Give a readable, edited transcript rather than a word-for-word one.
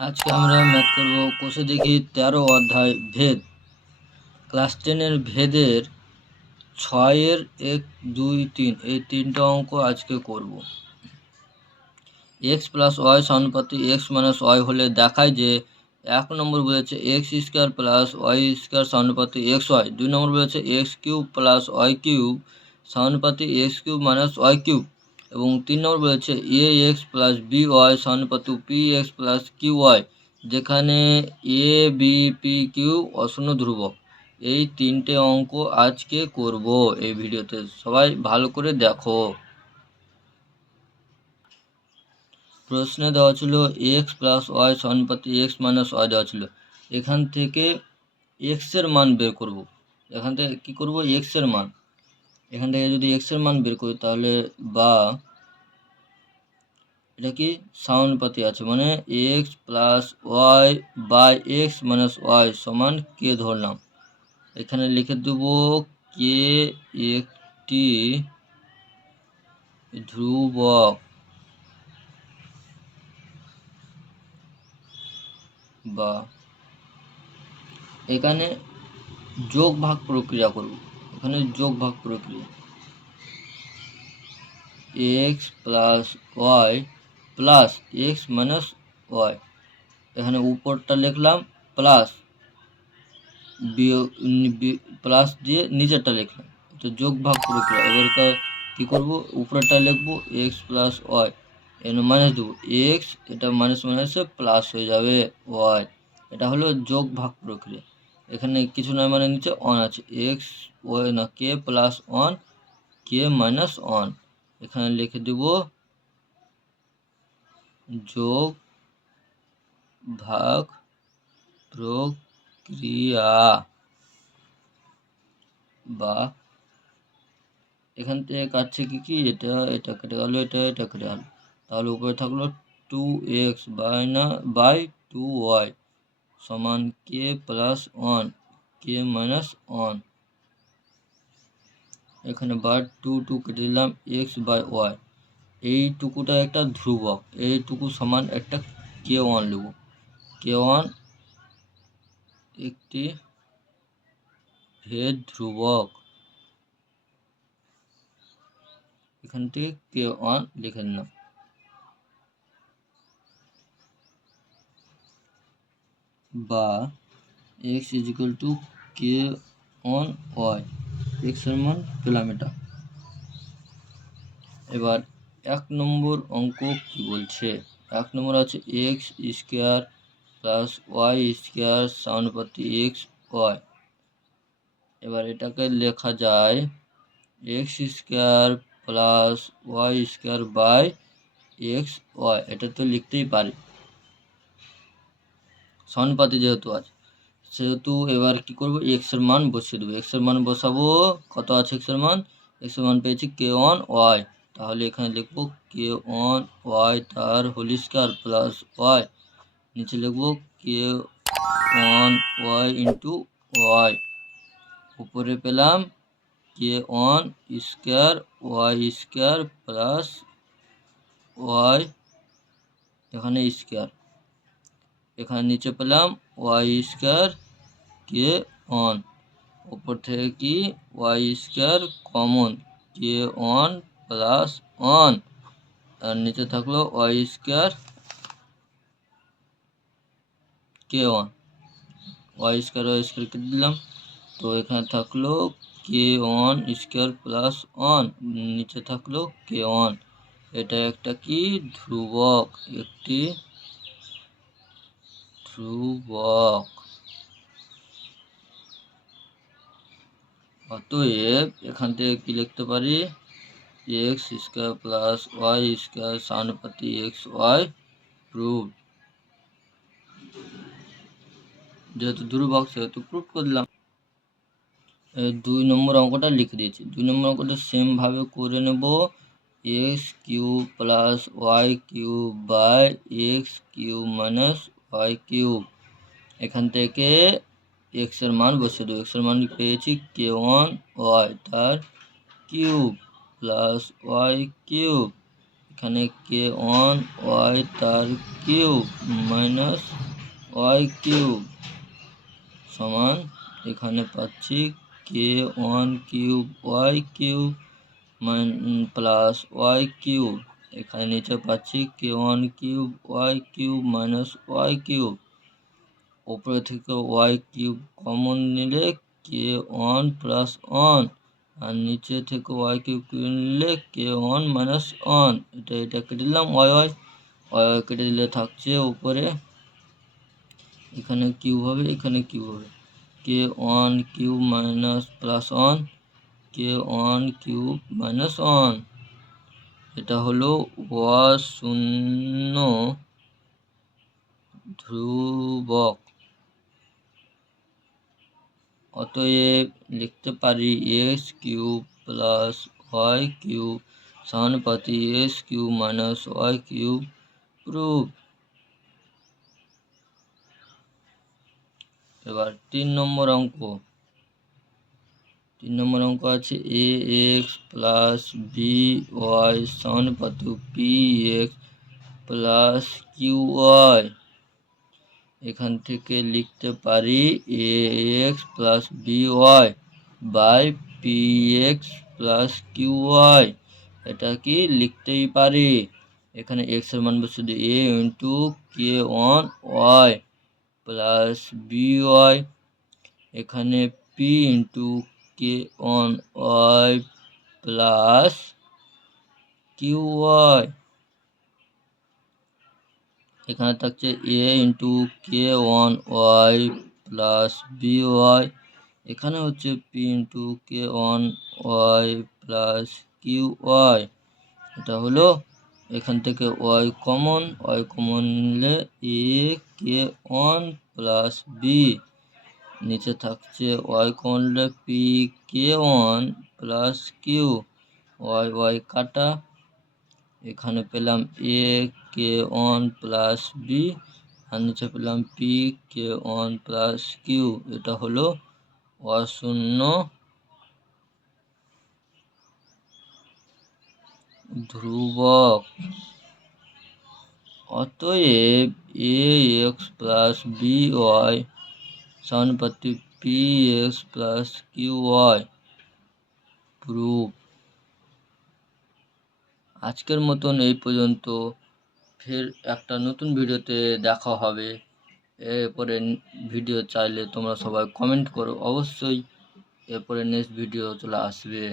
আজকে আমরা ম্যাথ করব কোষে দেখি 13 অধ্যায় ভেদ। ক্লাস 10-এর ভেদের 6-এর 1, 2, 3 এই তিনটা অঙ্ক আজকে করব। x প্লাস ওয়াই সমানুপাতিক x মাইনাস ওয়াই হলে দেখায় যে 1 নম্বর বলেছে x square plus Y square সমানুপাতিক এক্স ওয়াই। 2 নম্বর বলেছে x cube plus y cube সমানুপাতিক x cube minus y cube, এবং 3 নম্বর বলেছে a x plus b y সমানুপাতিক p x plus q y, যেখানে এ বি পি কিউ অশূন্য ধ্রুবক। এই তিনটে অঙ্ক আজকে করব এই ভিডিওতে, সবাই ভালো করে দেখো। প্রশ্নে দেওয়া ছিল এক্স প্লাস ওয়াই সমানুপাতিক এক্স মাইনাস ওয়াই দেওয়া ছিল। এখান থেকে এক্সের মান বের করব। এখান থেকে কী করব, এক্সের মান। এখান থেকে যদি এক্সের মান বের করি তাহলে বা এটা কি সমানুপাতিক আছে, মানে X plus Y by X minus Y সমান কে ধরলাম। এখানে লিখে দেব কে একটি ধ্রুবক বা এখানে যোগ ভাগ প্রক্রিয়া করব। এখানে যোগ ভাগ প্রক্রিয়া X plus Y plus X minus Y, এখানে উপরটা লিখলাম প্লাস, প্লাস দিয়ে নিচেরটা লিখলাম, তো যোগ ভাগ প্রক্রিয়া। এবার কী করব, উপরেরটা লিখবো এক্স প্লাস ওয়াই, এখানে মাইনাস দেবো এক্স, এটা মাইনাস মাইনাসে প্লাস হয়ে যাবে ওয়াই। এটা হলো যোগ ভাগ প্রক্রিয়া। এখানে কিছু নয়, মানে নিচে অন আছে, এক্স ওয়াই না কে প্লাস ওয়ান কে মাইনাস ওয়ান, এখানে লিখে দেব যোগ ভাগ প্রক্রিয়া। বা এখান থেকে কাটছে কি এটা এটা কেটে গেল, এটা কেটে গেল, তাহলে উপরে থাকলো 2x বাই 2y সমান কে প্লাস ওয়ান কে মাইনাস ওয়ান। এখানে বার 2 কেটে দিলাম এক্স বাই ওয়াই, এইটুকুটা একটা ধ্রুবক, এইটুকু সমান একটা কে ওয়ান নেব। কে ওয়ান একটি ভেদ ধ্রুবক, এখান থেকে কে ওয়ান লিখে নিলাম। বা X is equal to K one Y, এক্সের মান পেলাম এটা। এবার 1 নম্বর অঙ্ক কি বলছে, 1 নম্বর আছে X square plus Y square সমানুপাতিক এক্স ওয়াই। এবার এটাকে লেখা যায় X square plus Y square by X Y, এটা তো লিখতেই পারি সমানুপাতিক যেহেতু আছে সেহেতু। এবার কি করব, এক্সের মান বসিয়ে দেবো। এক্সের মান বসাবো, কত আছে এক্সের মান, এক্সের মান পেয়েছি কে ওয়ান ওয়াই, তাহলে এখানে লিখবো কে ওয়ান ওয়াই তার হোল স্কোয়ার প্লাস ওয়াই, নিচে লিখবো k one y into y, উপরে পেলাম k one square y square plus y, এখানে স্কোয়ার, এখানে নিচে পেলাম ওয়াই স্কোয়ার কে ওয়ান, উপর থেকে কি ওয়াই স্কোয়ার কমন কে ওয়ান প্লাস ওয়ান, আর নিচে থাকলো ওয়াই স্কোয়ার কে ওয়ান, ওয়াই স্কোয়ার কেটে দিলাম, তো এখানে থাকলো কে ওয়ান স্কোয়ার প্লাস ওয়ান, নিচে থাকলো কে ওয়ান। এটা একটা কি ধ্রুবক, একটি ধ্রুবক। অতএব এখান থেকে কি লিখতে পারি, X square plus Y square সমানুপাতিক এক্স ওয়াই প্রুভ, যেহেতু ধ্রুবক সেহেতু প্রুভ করলাম। 2 নম্বর অঙ্কটা লিখে দিয়েছি। 2 নম্বর অঙ্কটা সেমভাবে করে নেব, x cube plus y cube by x cube minus y cube. এখান থেকে এক্সের মান বসিয়ে দেবো। এক্সের মান পেয়েছি কে ওয়ান ওয়াই তার কিউব প্লাস ওয়াই কিউব, এখানে কে ওয়ান ওয়াই তার কিউব মাইনাস ওয়াই কিউব সমান এখানে পাচ্ছি k one cube y cube plus y cube, এখানে নিচে পাচ্ছি k one cube y cube minus y cube, উপরে থেকে ওয়াই কিউব কমন নিলে কে ওয়ান প্লাস ওয়ান, আর নিচে থেকে ওয়াই কিউব নিলে কে ওয়ান মাইনাস ওয়ান, এটা কেটে দিলাম ওয়াই ওয়াই ওয়াই ওয়াই কেটে দিলে থাকছে উপরে এখানে কিউব হবে, এখানে কিউব হবে, k one cube minus plus one k one cube minus one, এটা হলো অশূন্য ধ্রুবক। অতএব লিখতে পারি x cube plus y cube সমানুপাতি x cube minus y cube proof. এবার 3 নম্বর অঙ্ক। 3 নম্বর অঙ্ক আছে a x plus b y সমানুপাতি p x plus q y. এখান থেকে লিখতে পারি a x plus b y by p x plus q y, এটা কি লিখতেই পারি। এখানে এক্স এর মান বসে a into k one y plus b y, এখানে p into k one y plus q y, এখানে থাকছে a into k one y plus b y, এখানে হচ্ছে p into k one y plus q y. এটা হলো এখান থেকে y common নিলে a k one plus b, নিচে থাকছে ওয়াই কমন নিলে p k one plus q, y y কাটা, এখানে পেলাম a k one plus b আর নিচে পেলাম p k one plus q, এটা হলো অশূন্য ধ্রুবক। অতএব a x plus b y সমানুপাতি p x plus q y proof. আজকের মতন এই পর্যন্ত, ফের একটা নতুন ভিডিওতে দেখা হবে। এরপরে ভিডিও চাইলে তোমরা সবাই কমেন্ট করো অবশ্যই, এরপরে নেক্সট ভিডিও চলে আসবে।